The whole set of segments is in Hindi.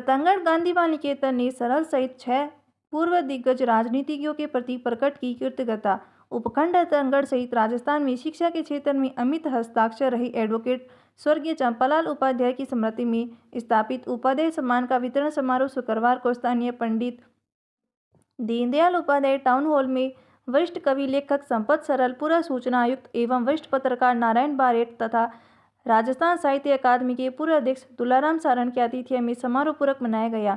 रतनगढ़ गांधी बाल निकेतन ने सरल सहित 6 पूर्व दिग्गज राजनीतिज्ञों के प्रति प्रकट की कृतज्ञता। उपखंड रतनगढ़ सहित राजस्थान में शिक्षा के क्षेत्र में अमित हस्ताक्षर रहे एडवोकेट स्वर्गीय चंपालाल उपाध्याय की स्मृति में स्थापित उपाध्याय सम्मान का वितरण समारोह शुक्रवार को स्थानीय पंडित दीनदयाल उपाध्याय टाउन हॉल में वरिष्ठ कवि लेखक संपत सरल, पूर्व सूचना आयुक्त एवं वरिष्ठ पत्रकार नारायण बारेट तथा राजस्थान साहित्य अकादमी के पूर्व अध्यक्ष दुलाराम सारण के आतिथ्य में समारोह पूर्वक मनाया गया।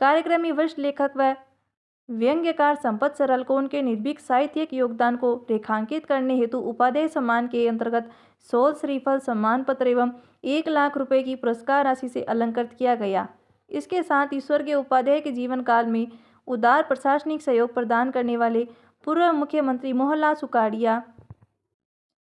कार्यक्रम में वरिष्ठ लेखक व व्यंग्यकार संपत सरल को उनके निर्भीक साहित्यिक योगदान को रेखांकित करने हेतु उपाध्याय सम्मान के अंतर्गत शॉल, श्रीफल, सम्मान पत्र एवं 1 लाख रुपए की पुरस्कार राशि से अलंकृत किया गया। इसके साथ ही स्वर्गीय उपाध्याय के जीवन काल में उदार प्रशासनिक सहयोग प्रदान करने वाले पूर्व मुख्यमंत्री मोहनलाल सुखाड़िया,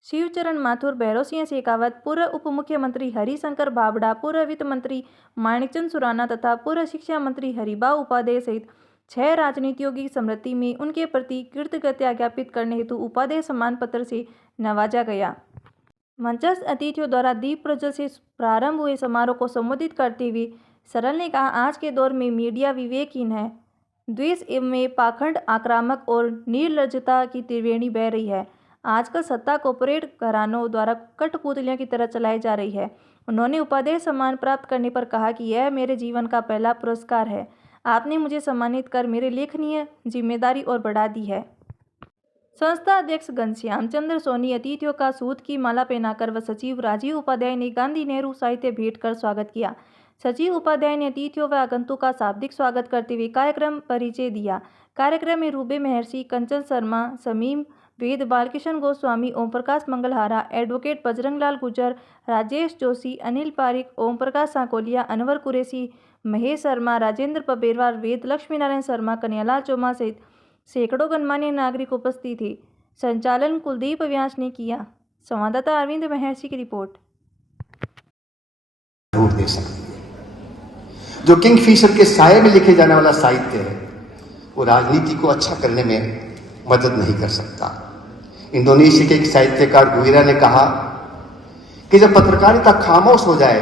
शिवचरण माथुर, भैरव सिंह शेखावत, पूर्व उप मुख्यमंत्री हरिशंकर बाबड़ा, पूर्व वित्त मंत्री माणिकचंद सुराना तथा पूर्व शिक्षा मंत्री हरिभाऊ उपाध्याय सहित 6 राजनीतियों की स्मृति में उनके प्रति कृतज्ञता ज्ञापित करने हेतु उपाध्याय सम्मान पत्र से नवाजा गया। मंचस्थ अतिथियों द्वारा दीप प्रज्वल से प्रारंभ हुए समारोह को संबोधित करते हुए सरल ने कहा, आज के दौर में मीडिया विवेकहीन है, द्वेष में पाखंड, आक्रामक और निर्लज्जता की त्रिवेणी बह रही है। आजकल सत्ता कॉर्पोरेट घरानों द्वारा कठपुतलियों की तरह चलाई जा रही है। उन्होंने उपाध्याय सम्मान प्राप्त करने पर कहा कि यह मेरे जीवन का पहला पुरस्कार है। आपने मुझे सम्मानित कर मेरे लेखनीय जिम्मेदारी और बढ़ा दी है। संस्था अध्यक्ष घनश्याम चंद्र सोनी अतिथियों का सूत की माला पहनाकर व सचिव राजीव उपाध्याय ने गांधी नेहरू साहित्य भेंट कर स्वागत किया। सचिव उपाध्याय ने अतिथियों व आगंतुक का शाब्दिक स्वागत करते हुए कार्यक्रम परिचय दिया। कार्यक्रम में रूबे महर्षि, कंचन शर्मा, शमीम वेद, बालकृष्ण गोस्वामी, ओम प्रकाश मंगलहारा, एडवोकेट बजरंगलाल गुर्जर, राजेश जोशी, अनिल पारिक, ओम प्रकाश सांकोलिया, अनवर कुरैशी, महेश शर्मा, राजेंद्र पबेरवाल, वेद लक्ष्मी नारायण शर्मा, कन्हैयालाल चौमा सहित सैकड़ों गणमान्य नागरिक उपस्थित थे। संचालन कुलदीप व्यास ने किया। संवाददाता अरविंद महर्षि की रिपोर्ट। दे सकती है। जो किंगफिशर के साये में लिखे जाने वाला साहित्य है वो राजनीति को अच्छा करने में मदद नहीं कर सकता। इंडोनेशिया के एक साहित्यकार गुइरा ने कहा कि जब पत्रकारिता खामोश हो जाए,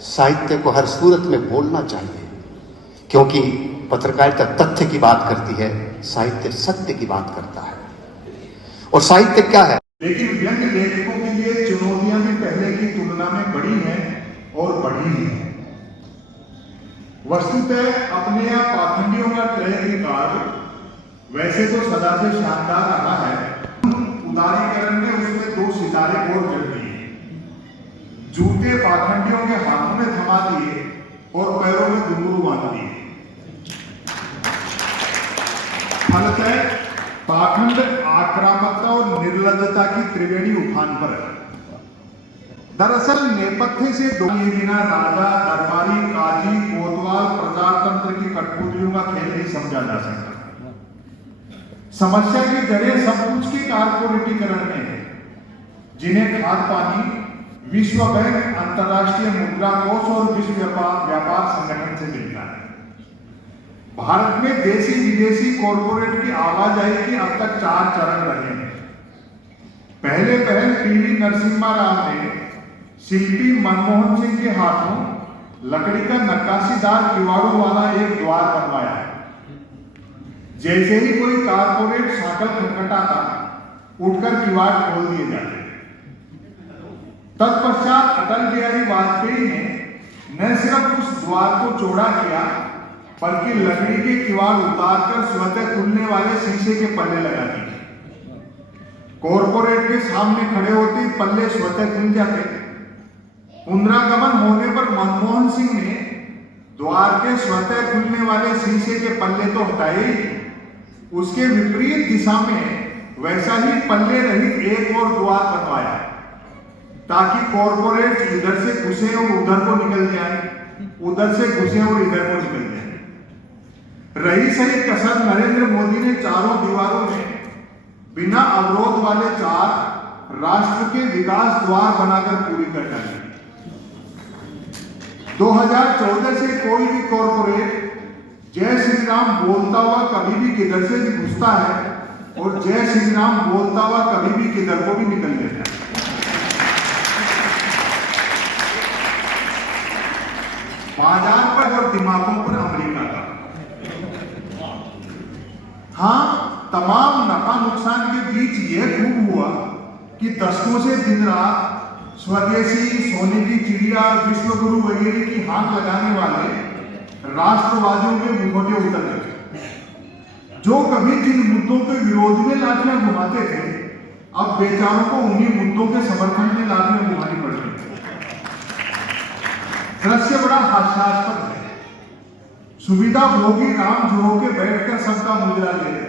साहित्य को हर सूरत में बोलना चाहिए, क्योंकि पत्रकारिता तथ्य की बात करती है, साहित्य सत्य की बात करता है। और साहित्य क्या है? लेकिन व्यंग्य लेखकों के लिए चुनौतियां भी पहले की तुलना में बड़ी हैं और बढ़ी हैं। वस्तुतः अपने या पाखंडियों का ट्रैक रिकॉर्ड वैसे तो सदा से शानदार रहा है। उदारीकरण ने उसमें 2 सितारे और जड़ दिए। जूते पाखंडियों के हाथों में थमा दिए और पैरों में घुंघरू बांध दिए। फलतः पाखंड, आक्रामकता और निर्लज्जता की त्रिवेणी उफान पर है। दरअसल नेपथ्य से बिना राजा, दरबारी, काजी, कोतवाल, प्रजातंत्र की कठपुतलियों का खेल नहीं समझा जा सकता। समस्या की जड़ें सब कुछ के कारपोरेटीकरण में है, जिन्हें खाद पानी विश्व बैंक, अंतर्राष्ट्रीय मुद्रा कोष और विश्व व्यापार संगठन से मिलता है। भारत में देशी विदेशी कॉरपोरेट की आवाजाही के अब तक 4 चरण रहे हैं। पहले पहल पीवी नरसिम्हा राव ने शिल्पी मनमोहन सिंह के हाथों लकड़ी का नक्काशीदार किवाड़ों वाला एक द्वार बनवाया। जैसे ही कोई कारपोरेट साकल खटखटाता, उठकर किवाड़ खोल दिए जाते। तत्पश्चात अटल बिहारी वाजपेयी ने न सिर्फ उस द्वार को चौड़ा किया, बल्कि लकड़ी के किवाड़ उतारकर स्वतः खुलने वाले शीशे के पल्ले लगा दिए। कॉरपोरेट के सामने खड़े होते पल्ले स्वतः खुल जाते। पुनरागमन होने पर मनमोहन सिंह ने द्वार के स्वतः खुलने वाले शीशे के पल्ले तो हटाए ही, उसके विपरीत दिशा में वैसा ही पल्ले रहित एक और द्वार बनवाया, ताकि कॉरपोरेट इधर से घुसे और उधर को निकल जाए, उधर से घुसे और इधर को निकल जाए। रही सही कसर नरेंद्र मोदी ने चारों दीवारों में बिना अवरोध वाले 4 राष्ट्र के विकास द्वार बनाकर पूरी कर डाली। 2014 से कोई भी कॉरपोरेट जय श्री राम बोलता हुआ कभी भी किधर से भी घुसता है और जय श्री राम बोलता हुआ कभी भी किधर को भी निकल जाता है। बाजार पर और दिमागों पर अमेरिका का। हाँ, तमाम नफा नुकसान के बीच यह खूब हुआ कि दशकों से दिन रात स्वदेशी, सोने की चिड़िया, विश्वगुरु वगैरह की हाथ लगाने वाले राष्ट्रवादियों के मुखौटे उतर गए, जो कभी जिन मुद्दों के विरोध में लाठियां घुमाते थे, अब बेचारों को उन्हीं मुद्दों के समर्थन में लाठियां घुमानी पड़ रही थी। दृश्य बड़ा हास्यास्पद है। सुविधा भोगी राम झोंके बैठकर सबका मुजरा ले रहे,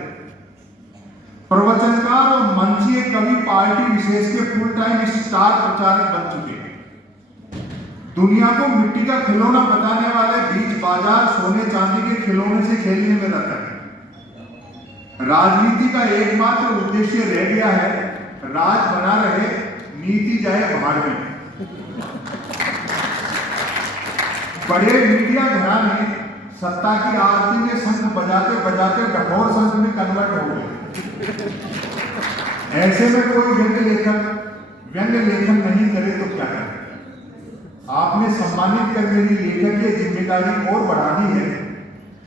प्रवचनकार और मंचीय कवि पार्टी विशेष के फुल टाइम स्टार प्रचारक बन चुके हैं। दुनिया को मिट्टी का खिलौना बताने वाले बीच बाजार सोने चांदी के खिलौने से खेलने में रहता है। राजनीति का एकमात्र उद्देश्य रह गया है, राज बना रहे, नीति जाए भाड़ में। बड़े मीडिया घराने सत्ता की आरती में शंख बजाते बजाते डकोर शंख में कन्वर्ट हो गए। ऐसे में कोई व्यंग्य लेखन नहीं करे तो क्या करे? आपने सम्मानित कर मेरी लेखक की जिम्मेदारी और बढ़ा दी है।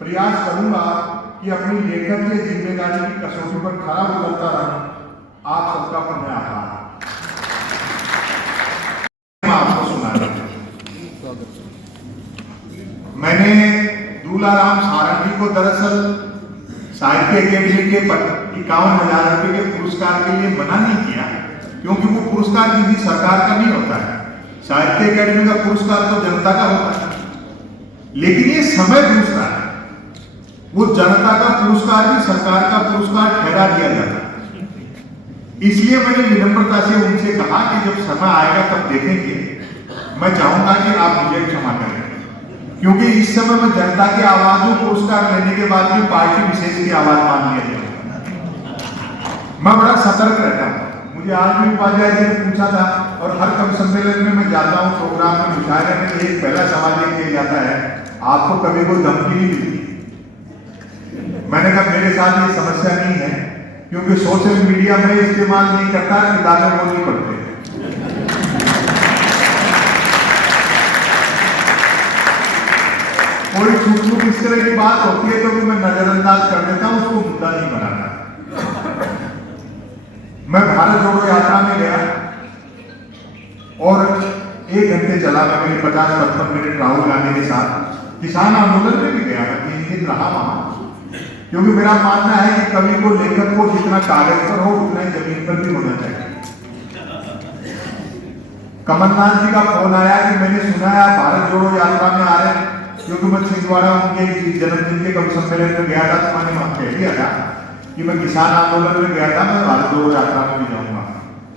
प्रयास करूंगा कि अपनी लेखक की जिम्मेदारी की कसौटी पर खरा उतरता रहूं। आप सबका पुण्य आभार। मैं आपको सुना रहा, मैंने दूलाराम सारंगी को दरअसल साहित्य अकेडमी के 51,000 रुपए के पुरस्कार के लिए मना नहीं किया, क्योंकि वो पुरस्कार किसी सरकार का नहीं होता है। साहित्य अकेडमी का पुरस्कार तो जनता का होता है, लेकिन ये समय दूसरा है। वो जनता का पुरस्कार भी सरकार का पुरस्कार ठहरा दिया जाता है। इसलिए मैंने विनम्रता से उनसे कहा कि जब समय आएगा तब देखेंगे। मैं चाहूंगा कि आप मुझे क्षमा करें, क्योंकि इस समय मैं जनता की आवाज को पुरस्कार लेने के बाद भी पार्टी विशेष की आवाज मान लिया जाए। मैं बड़ा सतर्क रहता हूँ। मुझे आज भी उपाध्याय जी ने पूछा था, और हर कवि सम्मेलन में मैं जाता हूँ, प्रोग्राम में मुशायरे में एक पहला सवाल ये किया जाता है, आपको कभी कोई धमकी नहीं मिलती? मैंने कहा मेरे साथ ये समस्या नहीं है, क्योंकि सोशल मीडिया में इस्तेमाल नहीं करता, किताबें वो नहीं पढ़ते। कोई छूट इस तरह की बात होती है तो भी मैं नजरअंदाज कर देता हूं, उसको मुद्दा नहीं बनाता। मैं भारत जोड़ो यात्रा में गया और 1 घंटे चला। मैं मेरे 50-55 मिनट राहुल गांधी के साथ किसान आंदोलन में भी गया। मैं 3 दिन रहा वहां, क्योंकि मेरा मानना है कि कवि को, लेखक को जितना कागज पर हो उतना ही जमीन पर भी होना चाहिए। कमलनाथ जी का फोन आया कि मैंने सुना है आप भारत जोड़ो यात्रा में आ रहे हैं, क्योंकि मैं छिंदवाड़ा उनके जन्मदिन के कवि सम्मेलन में गया था, तो मैंने वहां कह दिया था कि मैं किसान आंदोलन में गया था, मैं भारत जोड़ो यात्रा में भी जाऊंगा।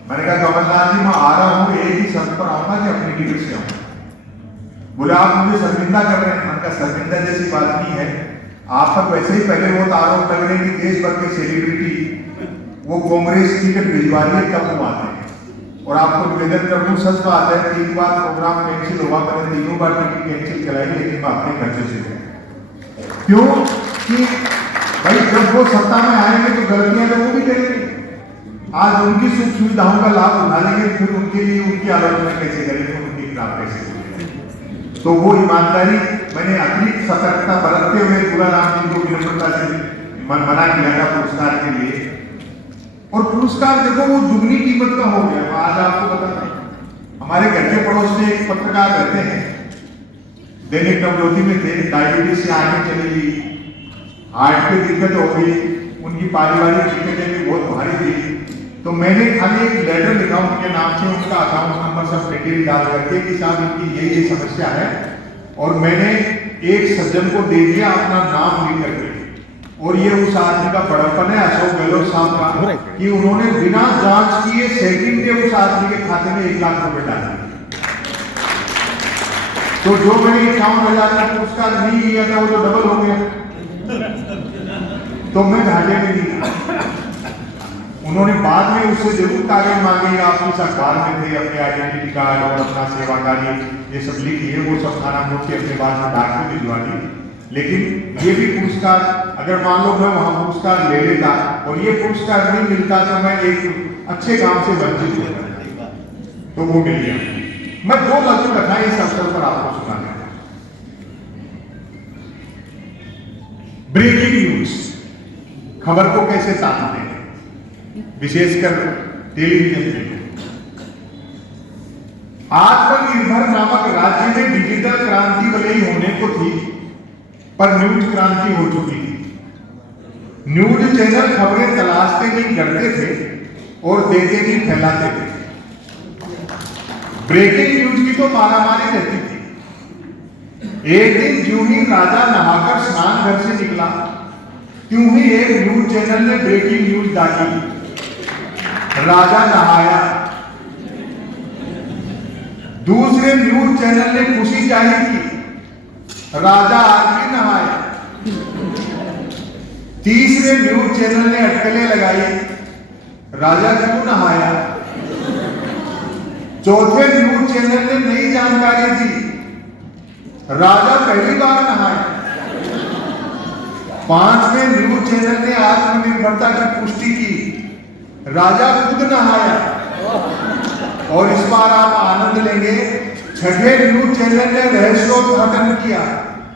मैंने कहा कमलनाथ जी मैं आ रहा हूँ, एक ही शर्त पर आऊंगा कि अपनी टिकट से आऊंगा। बोले आप मुझे शर्मिंदा कर रहे हैं। मैंने कहा शर्मिंदा जैसी बात नहीं है, आप पर वैसे ही पहले बहुत आरोप लग रहे हैं कि देश भर के सेलिब्रिटी वो कांग्रेस टिकट भिजवा लिए तब वो आते हैं। और आपको निवेदन कर दूं, सच बात है, 3 बार प्रोग्राम कैंसिल हुआ, मैंने 3 बार टिकट कैंसिल कराई, लेकिन मैं अपने खर्चे से गया। क्यों? कि भाई जब वो सत्ता में आएंगे तो गलतियां तो वो भी करेंगे। आज उनकी सुख सुविधाओं का लाभ उठा लेंगे, फिर उनके लिए उनकी आलोचना कैसे करेंगे, उनके खिलाफ कैसे करेंगे? तो वो ईमानदारी मैंने अतिरिक्त सतर्कता बरतते हुए दूलाराम जी को विनम्रता से मना किया था पुरस्कार के लिए। और पुरस्कार देखो वो दुगनी कीमत का हो गया। मैं आज आपको बताता हूं, हमारे घर के पड़ोस में एक पत्रकार रहते हैं, दैनिक नवज्योति में थे, डायबिटीज से आंखें चली गई, हार्ट की दिक्कत हो गई, उनकी पारिवारिक दिक्कतें भी बहुत भारी थी। तो मैंने खाली एक लेटर लिखा उनके नाम से, उनका अकाउंट नंबर सब डिटेल डाल करके कि साहब इनकी ये समस्या है, और मैंने एक सज्जन को दे दिया अपना नाम लिख करके। और ये उस आदमी का बड़प्पन है, अशोक गहलोत साहब का, कि उन्होंने बिना जांच किए सेकंड के उस आदमी के खाते में 1 लाख रुपए डाल दिए। तो जो मैंने 51,000 का पुरस्कार नहीं लिया था वो तो डबल हो गया। तो मैं घाटे में नहीं था। उन्होंने बाद में उससे जरूर कागज मांगे, आप इस अखबार में थे, अपने आइडेंटिटी कार्ड और अपना सेवाकारी ये सब लिखिए, वो सब खाना मोड़ के अपने बाद में डाक में भिजवा दी। लेकिन ये भी पुरस्कार, अगर मान लो मैं वहां पुरस्कार ले लेता और ये पुरस्कार नहीं मिलता तो मैं एक अच्छे काम से वंचित होता, तो वो मिल गया। मैं 2 लफ्ज कथा इस अवसर पर आपको सुना देता। खबर को कैसे ताकते हैं, विशेषकर टेलीविजन पे। आत्मनिर्भर नामक राज्य में डिजिटल क्रांति भले ही होने को थी, पर न्यूज क्रांति हो चुकी थी। न्यूज चैनल खबरें तलाशते नहीं करते थे और देते नहीं फैलाते थे। ब्रेकिंग न्यूज की तो मारामारी रहती थी। एक दिन यूं ही राजा नहाकर स्नान घर से निकला, त्यों ही एक न्यूज चैनल ने ब्रेकिंग न्यूज डाली, राजा नहाया। दूसरे न्यूज चैनल ने खुशी जाहिर की, राजा आज भी नहाया। तीसरे न्यूज चैनल ने अटकलें लगाई, राजा क्यों नहाया। चौथे न्यूज चैनल ने नई जानकारी दी, राजा पहली बार नहाया। पांचवें न्यूज चैनल ने आत्मनिर्भरता की पुष्टि की, राजा खुद नहाया। और इस बार आप आनंद लेंगे, छठे न्यूज चैनल ने रहस्योद्घाटन किया,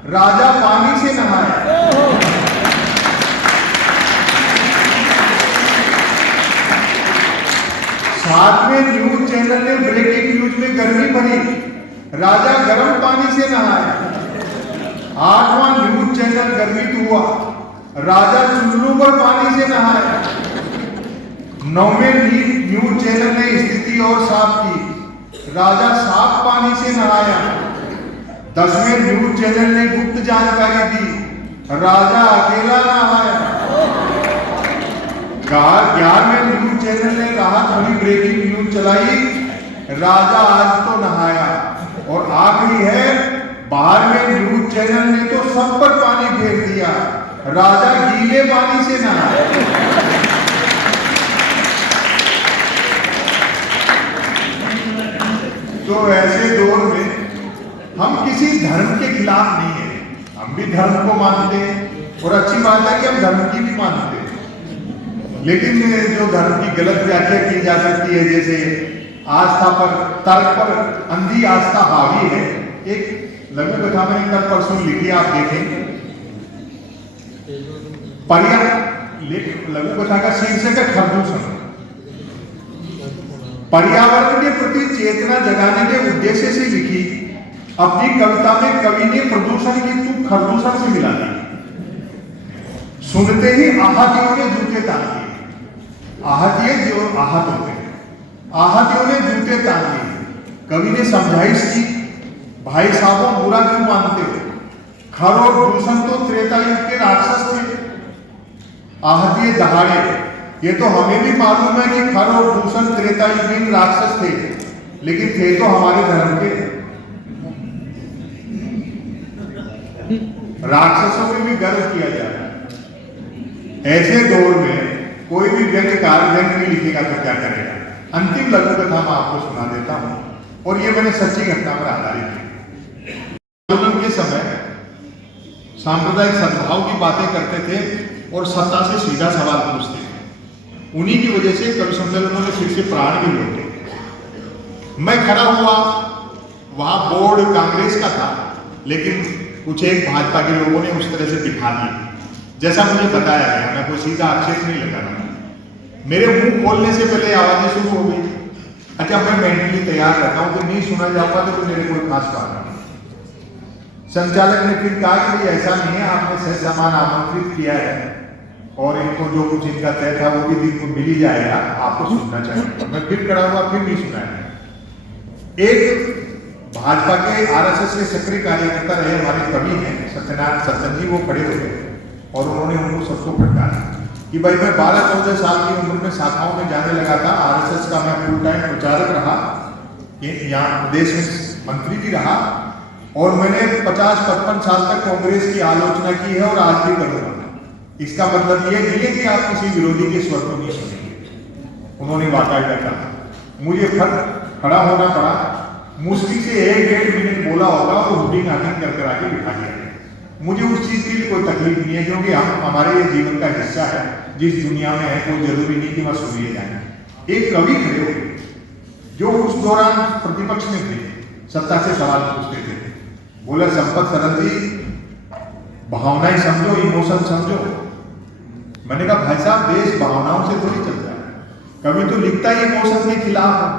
राजा पानी से नहाया। सातवें न्यूज चैनल ने ब्रेकिंग न्यूज में गर्मी भरी, राजा गर्म पानी से नहाया। आठवां न्यूज चैनल गर्मित हुआ, राजा चुल्लू पर पानी से नहाया। नौवें न्यूज चैनल ने स्थिति और साफ की, राजा साफ पानी से नहाया। 10वें न्यूज चैनल ने गुप्त जानकारी दी, राजा अकेला नहाया। 11वें न्यूज चैनल ने राहत भरी ब्रेकिंग न्यूज चलाई, राजा आज तो नहाया। और आखिरी है 12वें न्यूज चैनल ने तो सब पर पानी फेर दिया, राजा गीले पानी से नहाया। तो ऐसे दौर में हम किसी धर्म के खिलाफ नहीं है, हम भी धर्म को मानते हैं और अच्छी बात है कि हम धर्म की भी मानते हैं। लेकिन जो धर्म की गलत व्याख्या की जा सकती है, जैसे आस्था पर, तर्क पर अंधी आस्था हावी है। एक लघु कथा मैंने कल परसों लिखी, आप देखें। लघु कथा का शीर्षक है प्रदूषण। पर्यावरण के प्रति चेतना जगाने के उद्देश्य से लिखी अपनी कविता में कवि ने प्रदूषण की तू प्रदूषण से मिला दी। सुनते ही आहतियों ने जूते तान लिए। आहतिये जो आहत होते हैं, आहतियों ने जूते तान लिए। कवि ने समझाइश की, भाई साहबों बुरा क्यों मानते हो, खर और दूषण तो त्रेता युग के राक्षस थे। आहतिये दहाड़े, ये तो हमें भी मालूम है कि खर और दूषण त्रेता युगीन राक्षस थे, लेकिन थे तो हमारे धर्म के। राक्षसों में भी गर्व किया जा रहा है। ऐसे दौर में कोई भी व्यंग्यकार व्यंग्य नहीं लिखेगा तो क्या करेगा। अंतिम लघु कथा मैं आपको सुना देता हूं, और ये मैंने सच्ची घटना पर आधारित है। आंदोलन के समय सांप्रदायिक सद्भाव की बातें करते थे और सत्ता से सीधा सवाल पूछते थे। उन्हीं की वजह से कवि सम्मेलनों में फिर से प्राण भी लौटे। मैं खड़ा हुआ, वहां बोर्ड कांग्रेस का था, लेकिन कुछ एक भाजपा के लोगों ने उस तरह से दिखा दिया जैसा मुझे बताया गया। मैं कोई सीधा आक्षेप नहीं लगा रहा। मेरे मुंह खोलने से पहले आवाजें शुरू हो गई। अच्छा, मैं मेंटली तैयार रहता हूं कि नहीं सुना जाऊंगा तो मेरे कोई खास बात नहीं। संचालक ने फिर कहा कि ऐसा नहीं है, आपने सह सामान आमंत्रित किया है और इनको जो कुछ इनका तय था वो भी दिन को मिल ही जाएगा, आपको सुनना चाहिए। मैं फिर खड़ा हुआ, फिर नहीं सुना। एक भाजपा के आरएसएस के सक्रिय कार्यकर्ता रहे हमारे कवि हैं सत्यनारायण सत्तन जी, वो खड़े हुए और उन्होंने उनको सबको फटकारा कि भाई मैं 12-14 साल की उम्र में शाखाओं में जाने लगा था। आरएसएस का मैं फुल टाइम प्रचारक रहा, यहाँ प्रदेश में मंत्री भी रहा, और मैंने 50-55 साल तक कांग्रेस की आलोचना की है और आज भी करूंगा। इसका मतलब ये नहीं है कि आप किसी विरोधी के स्वर को नहीं सुनेंगे। उन्होंने वाकायदा कहा। मुझे खड़ा होना पड़ा, मुश्किल से 1-1.5 मिनट बोला होगा और हुडिंग आखिर कर आके बिठा दिया। मुझे उस चीज की कोई तकलीफ नहीं है, क्योंकि हम हमारे ये जीवन का हिस्सा है। जिस दुनिया में है कोई जरूरी नहीं कि वह सुनिए जाए। एक कवि खड़े हुए जो उस दौरान प्रतिपक्ष में थे, सत्ता से सवाल पूछते थे। बोला, संपत सरन जी, भावनाएं समझो, इमोशन समझो। मैंने कहा भाई साहब देश भावनाओं से थोड़ी चलता है, कभी तो लिखता ही इमोशन के खिलाफ है।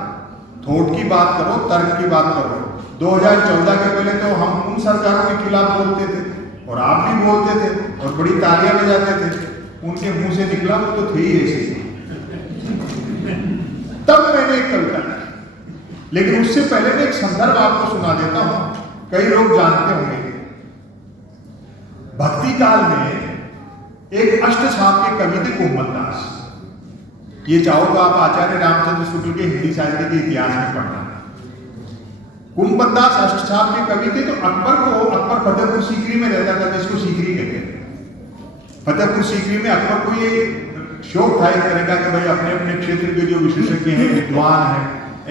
थोट की बात करो, तर्क की बात करो। 2014 के पहले तो हम उन सरकारों के खिलाफ बोलते थे और आप भी बोलते थे और बड़ी तालियां बजाते थे, उनके मुंह से निकला वो तो थे ही ऐसे। तब मैंने एक कविता लिखी, लेकिन उससे पहले मैं एक संदर्भ आपको सुना देता हूं, कई लोग जानते होंगे। भक्ति काल में एक अष्टछाप के कवि थे कुंभन दास। ये चाहो तो आप आचार्य रामचंद्र शुक्ल के हिंदी साहित्य के इतिहास में पढ़ना। कुंभन दास अष्टछाप के कवि थे। तो अकबर फतेहपुर सीकरी में रहता था, जिसको सीकरी कहते हैं। फतेहपुर सीकरी में अकबर को ये शौक था एक तरह का कि भाई अपने अपने क्षेत्र के जो विशेषज्ञ हैं, विद्वान हैं,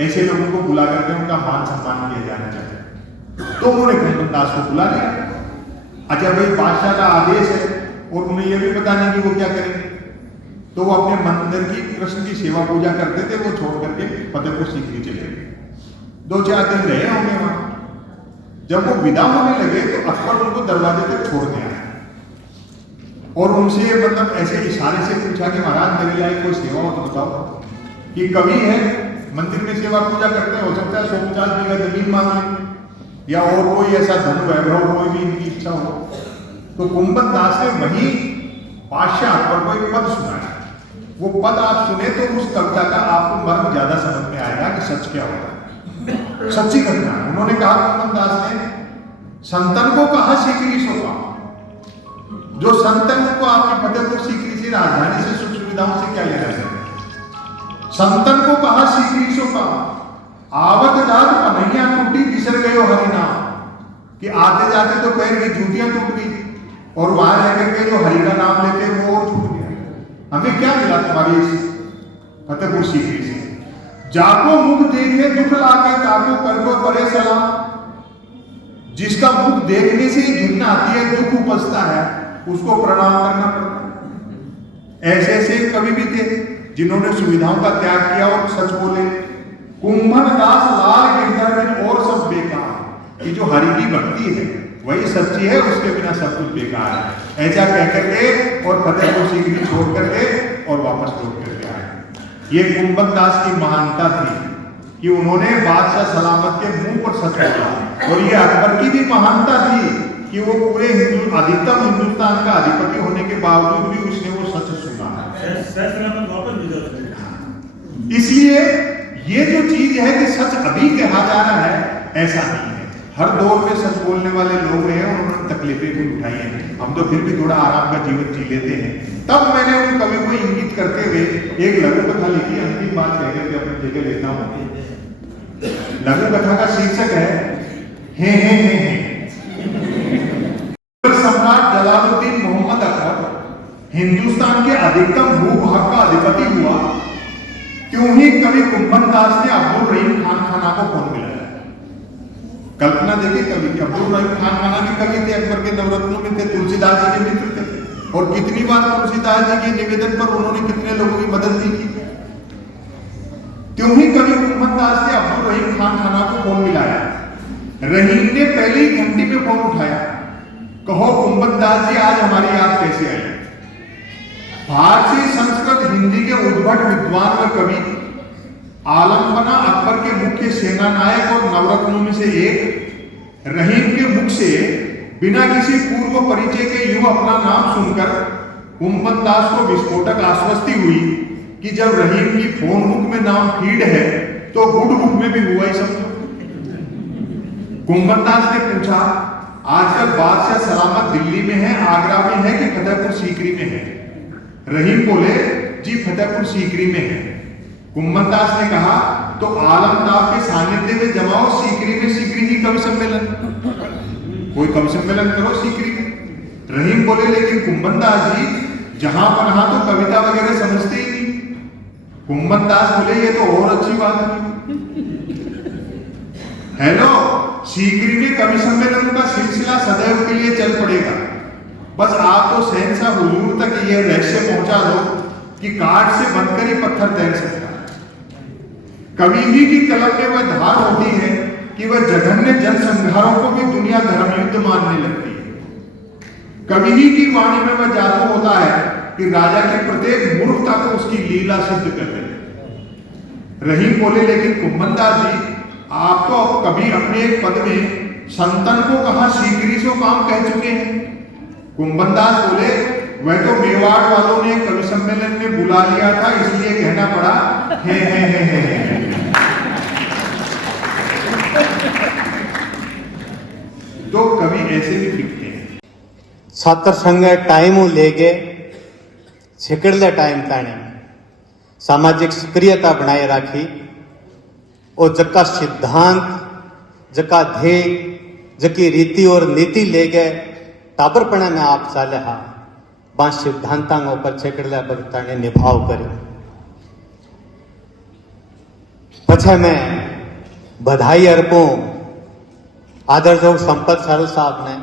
ऐसे लोगों को बुला करके उनका मान सम्मान किया जाना चाहिए। तो उन्होंने कुंभन दास को बुला लिया। अच्छा भाई बादशाह का आदेश है और उन्हें यह भी पता नहीं कि वो क्या करेंगे, तो वो अपने मंदिर की कृष्ण की सेवा पूजा करते थे। वो छोड़ करके फतेहपुर सीकरी चले गए। 2-4 दिन रहे होंगे वहां। जब वो विदा होने लगे तो अकबर उनको दरवाजे तक छोड़ दिया और उनसे मतलब ऐसे इशारे से पूछा कि महाराज मेरे लिए कोई सेवा हो तो बताओ। कि कवि है, मंदिर में सेवा पूजा करते हैं, हो सकता है 150 बीघा जमीन मांग लें या और कोई ऐसा धन वैभव कोई भी इनकी इच्छा हो। तो कुंभन दास ने वही बादशाह अकबर को एक पद सुनाया। वो पद आप सुने तो उस कविता का आपको मर्म ज्यादा समझ में आएगा कि सच क्या होता है। सच्ची घटना है। उन्होंने कहा, कुंभन दास ने, संतन को कहा सीकरी सौंपा। जो संतन को आपके फतेहपुर सीकरी से, राजधानी से, सुख सुविधाओं से क्या लेना है। संतन को कहा सीकरी सौंपा, आवत जात पनैया टूटी बिसर गयो हरिनाम। कि आते जाते तो पैर की जूतियां टूट गई और वहां रहकर के जो हरि का नाम लेते वो और छूट गया। हमें क्या मिला तुम्हारी इस फतेहपुर सीकरी से। जाको मुख देखे दुख लागे, ताको करको परे सलाम। जिसका मुख देखने से ही घिन आती है, दुख उपजता है, उसको प्रणाम करना पड़ता है। ऐसे ऐसे कवि भी थे जिन्होंने सुविधाओं का त्याग किया और सच बोले। कुंभन दास लाल गिरधर और सब बेकार। कि जो हरि की भक्ति है वही सच्ची है, उसके बिना सब कुछ बेकार है। ऐसा कह करके और फतेहपुर सीकरी छोड़ करके और वापस लौट करके आए। ये कुंभन दास की महानता थी कि उन्होंने बादशाह सलामत के मुंह पर सच बोला। और ये अकबर की भी महानता थी कि वो पूरे अधिकतम हिंदुस्तान का अधिपति होने के बावजूद भी उसने वो सच सुना। इसलिए ये जो चीज है कि सच अभी कहा जा रहा है, ऐसा नहीं है। हर दौर में सच बोलने वाले लोग हैं और उन्होंने तकलीफें भी उठाई हैं। हम तो फिर भी थोड़ा आराम का जीवन जी लेते हैं। तब मैंने उन कवि को इंगित करते हुए एक लघु कथा लिखी। अंतिम बात कह करके अपनी जगह लेता हूं। लघु कथा का शीर्षक है हे। सम्राट जलालुद्दीन मोहम्मद अकबर हिंदुस्तान के अधिकतम भूभाग का अधिपति हुआ, क्यों ही कवि कुंभन दास ने अब्दुल रहीम खान खाना को फोन मिलाया। कल्पना देखिए कवि की। अब्दुल रहीम खान खाना भी कवि थे, अकबर के नवरत्नों में थे, तुलसीदास जी के मित्र थे। और कितनी बार तुलसीदास जी के निवेदन पर उन्होंने कितने लोगों की मदद भी की। क्यों ही कवि कुंभन दास ने अब्दुल रहीम खान खाना को फोन मिलाया। रहीम ने पहली घंटी में फोन उठाया। कहो कुंभन दास जी, आज हमारी याद कैसे आई। फारसी, संस्कृत, हिंदी के उद्भट विद्वान व कवि, आलमपना अकबर के मुख्य सेना नायक और नवरत्नों में से एक रहीम के मुख से बिना किसी पूर्व परिचय के यूं अपना नाम सुनकर कुंभन दास को विस्फोटक आश्वस्ति हुई कि जब रहीम की फोन बुक में नाम फीड है तो गुड बुक में भी हुआ ही समझो। कुंभन दास ने पूछा, आजकल बादशाह सलामत दिल्ली में है, आगरा में है कि फतेहपुर सीकरी में है। रहीम बोले, जी फतेहपुर सीकरी में है। कुंभन दास ने कहा, तो आलमताब के सानिध्य में जमाओ सीकरी में सीकरी ही कवि सम्मेलन, कोई कवि सम्मेलन करो सीकरी में। रहीम बोले, लेकिन कुंभन दास जी जहां पढ़ा तो कविता वगैरह समझते ही नहीं। कुंभन दास बोले, ये तो और अच्छी बात है। हेलो, सीकरी में कवि सम्मेलन का सिलसिला सदैव के लिए चल पड़ेगा। बस आप तो शहंशाह हुजूर तक यह रहस्य पहुंचा दो कि काट से बनकर ही पत्थर तैर सकता है। कवि ही की कलम में वह धार होती है कि वह जघन्य जनसंहारों को भी दुनिया धर्मयुद्ध मानने लगती है। कवि ही की वाणी में वह जादू होता है कि राजा की प्रत्येक मूर्खता को उसकी लीला सिद्ध कर दे। रहीम बोले, लेकिन कुंभनदास जी, आप तो कभी अपने एक पद में संतन को कहा सीकरी सो काम कह चुके हैं। कुंभनदास बोले, वह तो मेवाड़ वालों ने कवि सम्मेलन में बुला लिया था, इसलिए कहना पड़ा है। तो कवि ऐसे भी लिखते हैं। छात्र संघ टाइम लेके छिकड़ले टाइम ताने सामाजिक सक्रियता बनाए राखी और जका सिद्धांत, जका ध्येय, जकी रीति और नीति ले गए टाबरपणे में आप चाले हा बा सिद्धांतां ऊपर छिकड़ले बगताने निभाव करे। पछे मैं बधाई अर्पूं आदरजोग संपत सरल साहब ने